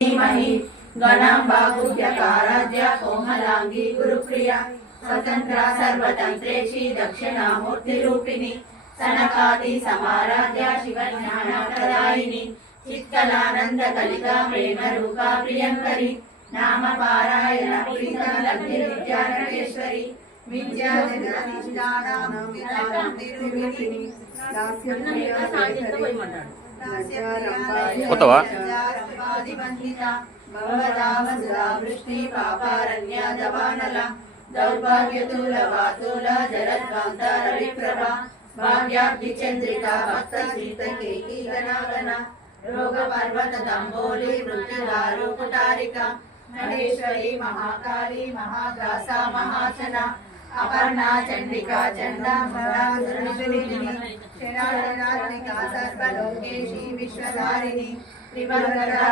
धीमहि गणाम्बा गुह्यकाराध्या कोमलांगी गुरुप्रिया स्वतंत्रा सर्वतंत्रेशी दक्षिणामूर्तिरूपिणी सनकादि समाराध्या शिवज्ञानप्रदायिनी चित्कलानंद कलिका प्रेम रूपा प्रियंकरी नाम पारायण प्रीता लब्धि विद्यानटेश्वरी विद्या जगदीशानामूर्तिरूपिणी वृष्टि पापारण्य दवानला दौर्भाग्यतूल वातूल जलद्वांता रविप्रभा भाग्याब्धि चंद्रिका भक्त सीतकेकी गणागण रोग पर्वत दंबोली मृत्युदारु कुटारिका महेश्वरी महाकाली महाग्रासा महाचना अपर्णा चंडिका चंडा शरारणिका सर्वलोकेशी विश्वधारिणी त्रिभंगरा